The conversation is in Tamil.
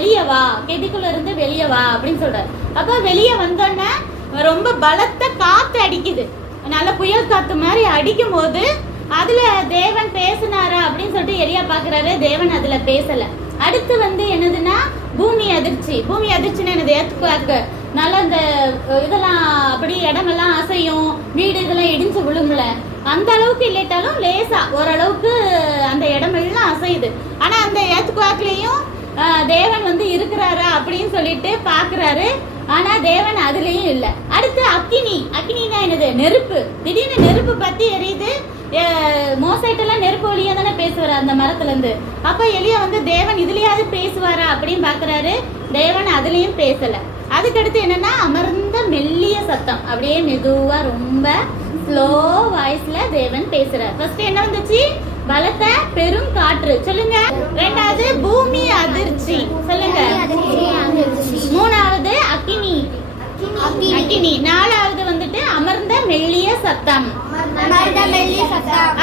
வெளியே வா கெதிக்குள்ள இருந்து வெளியே வா அப்படின்னு சொல்றாரு. அப்ப வெளியே வந்தோடனே ரொம்ப பலத்த காத்து அடிக்குது. நல்ல புயல் காத்து மாதிரி அடிக்கும் போது அதுல தேவன் பேசினாரா அப்படின்னு சொல்லிட்டு எரியா பாக்குறாரு. தேவன் அதுல பேசல. அடுத்து வந்து என்னதுன்னா பூமி அதிர்ச்சி. பூமி அதிர்ச்சின்னு என்னது? ஏத்துக்குவாக்கு நல்ல இந்த இதெல்லாம் அப்படி இடமெல்லாம் அசையும். வீடு இதெல்லாம் இடிஞ்சு விழும்ல. அந்த அளவுக்கு இல்லைட்டாலும் லேசா ஓரளவுக்கு அந்த இடமெல்லாம் அசையுது. ஆனா அந்த ஏத்துக்குவாக்குலயும் தேவன் இருக்கிறாரா அப்படின்னு சொல்லிட்டு பாக்குறாரு ஆனா தேவன் அதுலயும் இல்ல. அடுத்து அக்கினி. அக்கினினா என்னது? நெருப்பு. திடீர்னு நெருப்பு பத்தி எரியுது. மோசைட்டெல்லாம் நெருப்பு வழியா தானே பேசுவார் அந்த மரத்துல இருந்து அப்ப எலியா வந்து தேவன் இதுலயாவது பேசுவாரா? அப்படின்னு பாக்குறாரு தேவன் அதுலயும் பேசல. அதுக்கடுத்து என்னன்னா அமர்ந்த மெல்லிய சத்தம். அப்படியே மெதுவா ரொம்ப ஸ்லோ வாய்ஸ்ல தேவன் பேசுறார். ஃபர்ஸ்ட் என்ன வந்துச்சு? பலத்த பெரும் காற்று சொல்லுங்க. ரெண்டாவது நாலாவது வந்துட்டு அமர்ந்த மெல்லிய சத்தம். அமர்ந்த மெல்லிய சத்தம்.